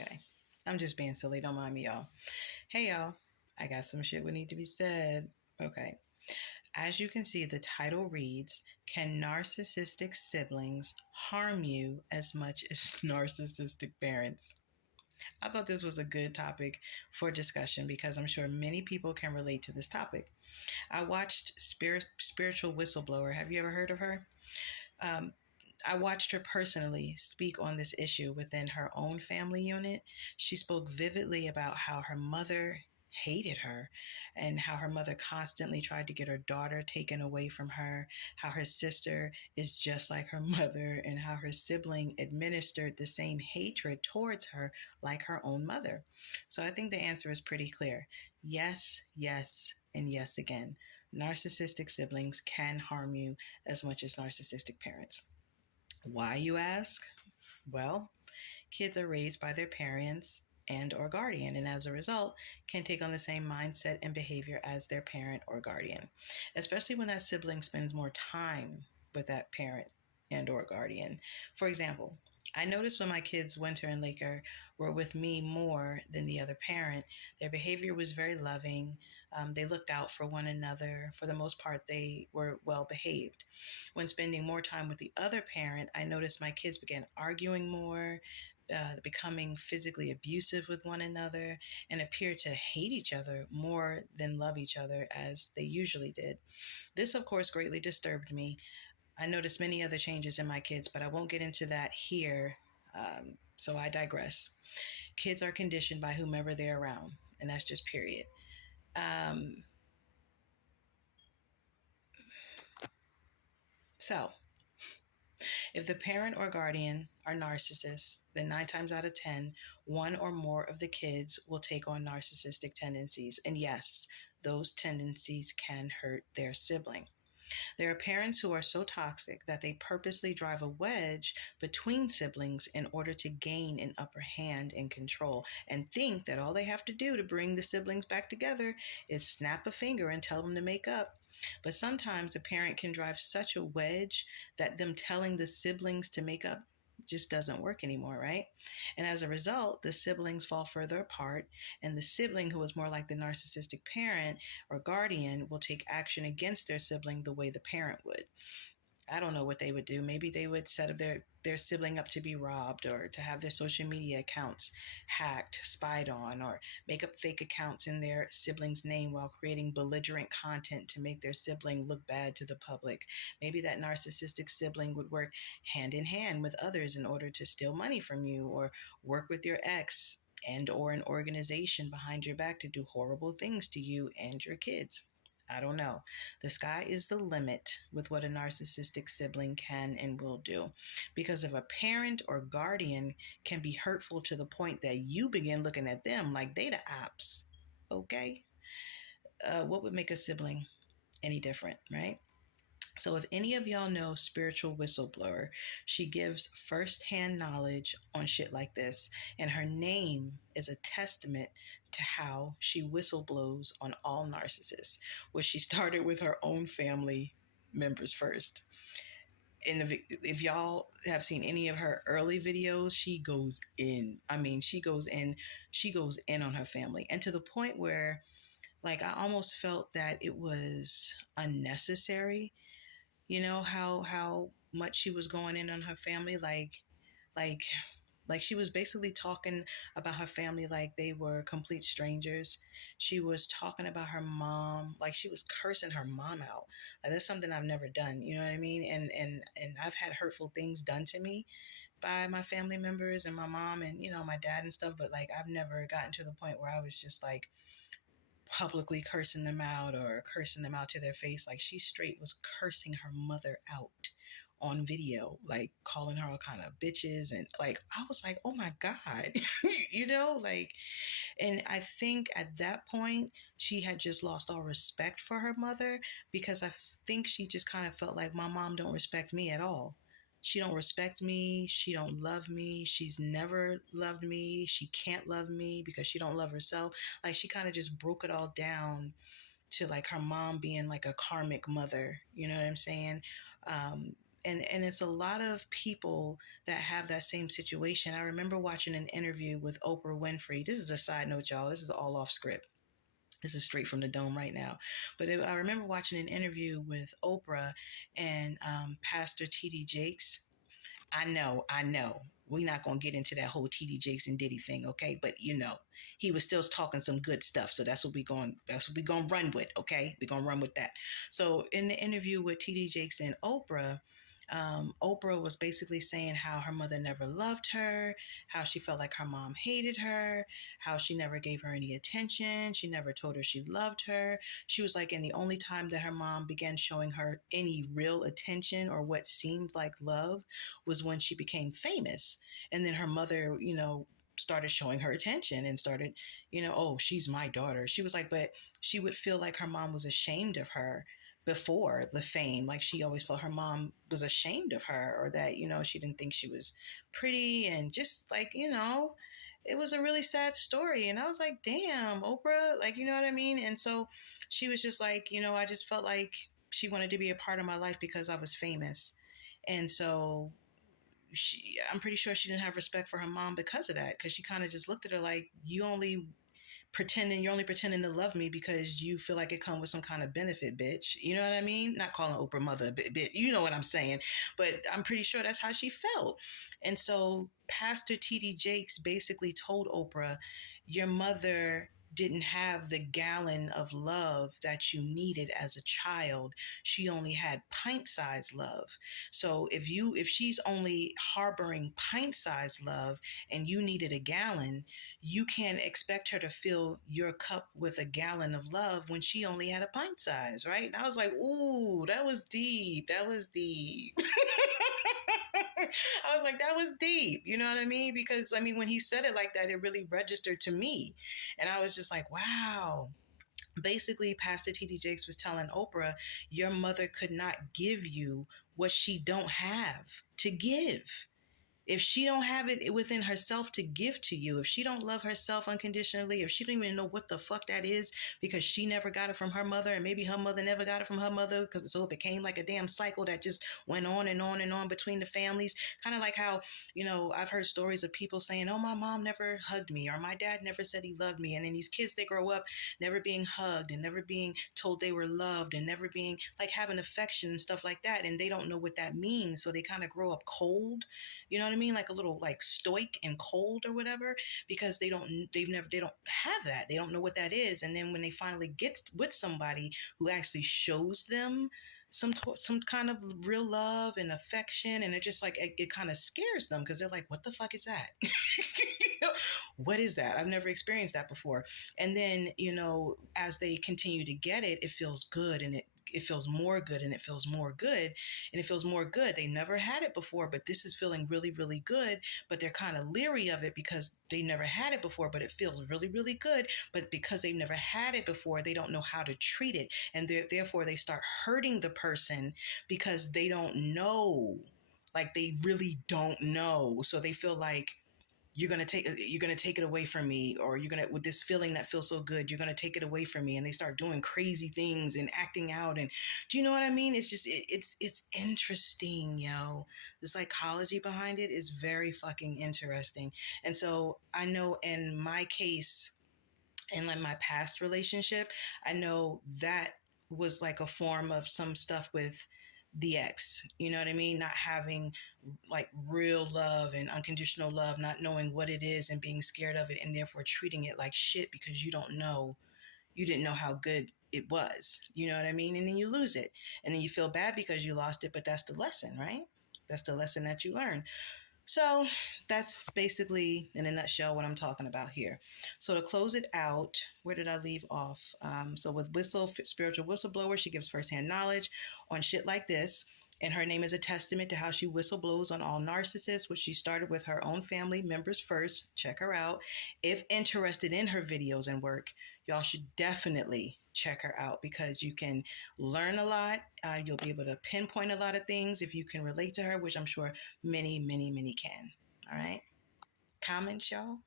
Okay. I'm just being silly. Don't mind me, y'all. Hey, y'all. I got some shit would need to be said. Okay. As you can see, the title reads, Can narcissistic siblings harm you as much as narcissistic parents? I thought this was a good topic for discussion because I'm sure many people can relate to this topic. I watched Spiritual Whistleblower. Have you ever heard of her? Um, I watched her personally speak on this issue within her own family unit. She spoke vividly about how her mother hated her and how her mother constantly tried to get her daughter taken away from her, how her sister is just like her mother, and how her sibling administered the same hatred towards her like her own mother. So I think the answer is pretty clear. Yes, yes, and yes again. Narcissistic siblings can harm you as much as narcissistic parents. Why, you ask? Well, kids are raised by their parents and or guardian, and as a result can take on the same mindset and behavior as their parent or guardian, especially when that sibling spends more time with that parent and or guardian. For example, I noticed when my kids, Winter and Laker, were with me more than the other parent, their behavior was very loving. They looked out for one another. For the most part, they were well behaved. When spending more time with the other parent, I noticed my kids began arguing more, becoming physically abusive with one another, and appeared to hate each other more than love each other as they usually did. This, of course, greatly disturbed me. I noticed many other changes in my kids, but I won't get into that here. So I digress. Kids are conditioned by whomever they're around, and that's just period. Um, so, if the parent or guardian are narcissists, then 9 times out of 10, one or more of the kids will take on narcissistic tendencies. And yes, those tendencies can hurt their sibling. There are parents who are so toxic that they purposely drive a wedge between siblings in order to gain an upper hand and control, and think that all they have to do to bring the siblings back together is snap a finger and tell them to make up. But sometimes a parent can drive such a wedge that them telling the siblings to make up just doesn't work anymore, right? And as a result, the siblings fall further apart, and the sibling who is more like the narcissistic parent or guardian will take action against their sibling the way the parent would. I don't know what they would do. Maybe they would set up their sibling up to be robbed, or to have their social media accounts hacked, spied on, or make up fake accounts in their sibling's name while creating belligerent content to make their sibling look bad to the public. Maybe that narcissistic sibling would work hand in hand with others in order to steal money from you, or work with your ex and or an organization behind your back to do horrible things to you and your kids. I don't know. The sky is the limit with what a narcissistic sibling can and will do. Because if a parent or guardian can be hurtful to the point that you begin looking at them like they the ops, okay? What would make a sibling any different, right? So if any of y'all know Spiritual Whistleblower, she gives firsthand knowledge on shit like this, and her name is a testament to how she whistleblows on all narcissists, which she started with her own family members first. And if y'all have seen any of her early videos, she goes in. I mean, she goes in. She goes in on her family, and to the point where, like, I almost felt that it was unnecessary. You know how much she was going in on her family, like like she was basically talking about her family like they were complete strangers. She was talking about her mom like she was cursing her mom out. Like, that's something I've never done, you know what I mean? And I've had hurtful things done to me by my family members and my mom and, you know, my dad and stuff, but like I've never gotten to the point where I was just like publicly cursing them out or cursing them out to their face. Like, she straight was cursing her mother out on video, like calling her all kind of bitches. And like, I was like, oh my God, you know, like, and I think at that point, she had just lost all respect for her mother, because I think she just kind of felt like my mom don't respect me at all. She don't respect me. She don't love me. She's never loved me. She can't love me because she don't love herself. Like, she kind of just broke it all down to like her mom being like a karmic mother. You know what I'm saying? and it's a lot of people that have that same situation. I remember watching an interview with Oprah Winfrey. This is a side note, y'all. This is all off script. This is straight from the dome right now. I remember watching an interview with Oprah and Pastor T.D. Jakes. I know. We're not gonna get into that whole TD Jakes and Diddy thing, okay? But he was still talking some good stuff, so that's what we gonna run with, okay? We're gonna run with that. So in the interview with TD Jakes and Oprah, Oprah was basically saying how her mother never loved her, how she felt like her mom hated her, how she never gave her any attention, she never told her she loved her. She was like, and the only time that her mom began showing her any real attention or what seemed like love was when she became famous. And then her mother, started showing her attention and started, oh, she's my daughter. She was like, but she would feel like her mom was ashamed of her before the fame. Like she always felt her mom was ashamed of her, or that, she didn't think she was pretty, and just like, it was a really sad story. And I was like, damn, Oprah, like, you know what I mean? And so she was just like, I just felt like she wanted to be a part of my life because I was famous. And so I'm pretty sure she didn't have respect for her mom because of that, because she kind of just looked at her like, you're only pretending to love me because you feel like it comes with some kind of benefit, bitch. You know what I mean? Not calling Oprah mother a bit, you know what I'm saying? But I'm pretty sure that's how she felt. And so Pastor T.D. Jakes basically told Oprah, your mother didn't have the gallon of love that you needed as a child. She only had pint-sized love. So if she's only harboring pint-sized love and you needed a gallon, you can't expect her to fill your cup with a gallon of love when she only had a pint size, right? And I was like, ooh, that was deep. That was deep. I was like, that was deep. You know what I mean? Because, I mean, when he said it like that, it really registered to me. And I was just like, wow. Basically, Pastor T.D. Jakes was telling Oprah, your mother could not give you what she don't have to give. If she don't have it within herself to give to you, if she don't love herself unconditionally, if she don't even know what the fuck that is because she never got it from her mother, and maybe her mother never got it from her mother, because so it became like a damn cycle that just went on and on and on between the families. Kind of like how, I've heard stories of people saying, oh, my mom never hugged me, or my dad never said he loved me. And then these kids, they grow up never being hugged and never being told they were loved and never being like having affection and stuff like that. And they don't know what that means. So they kind of grow up cold. You know what I mean? Like a little like stoic and cold or whatever, because they don't have that. They don't know what that is. And then when they finally get with somebody who actually shows them some kind of real love and affection, and it just like it kind of scares them, because they're like, what the fuck is that? What is that? I've never experienced that before. And then, as they continue to get it, it feels good, and it feels more good, and it feels more good, and it feels more good. They never had it before, but this is feeling really, really good. But they're kind of leery of it because they never had it before, but it feels really, really good. But because they've never had it before, they don't know how to treat it. And therefore they start hurting the person because they don't know. Like they really don't know. So they feel like, you're going to take it away from me, or with this feeling that feels so good, you're going to take it away from me. And they start doing crazy things and acting out. And do you know what I mean? It's just, it's interesting, yo. The psychology behind it is very fucking interesting. And so I know in my case, in like my past relationship, I know that was like a form of some stuff with the ex, you know what I mean? Not having like real love and unconditional love, not knowing what it is and being scared of it, and therefore treating it like shit because you didn't know how good it was, you know what I mean? And then you lose it, and then you feel bad because you lost it, but that's the lesson, right? That's the lesson that you learn. So that's basically in a nutshell what I'm talking about here. So to close it out, where did I leave off? So with spiritual whistleblower, she gives firsthand knowledge on shit like this. And her name is a testament to how she whistleblows on all narcissists, which she started with her own family members first. Check her out. If interested in her videos and work, y'all should definitely check her out, because you can learn a lot. You'll be able to pinpoint a lot of things if you can relate to her, which I'm sure many, many, many can. All right. Comments, y'all?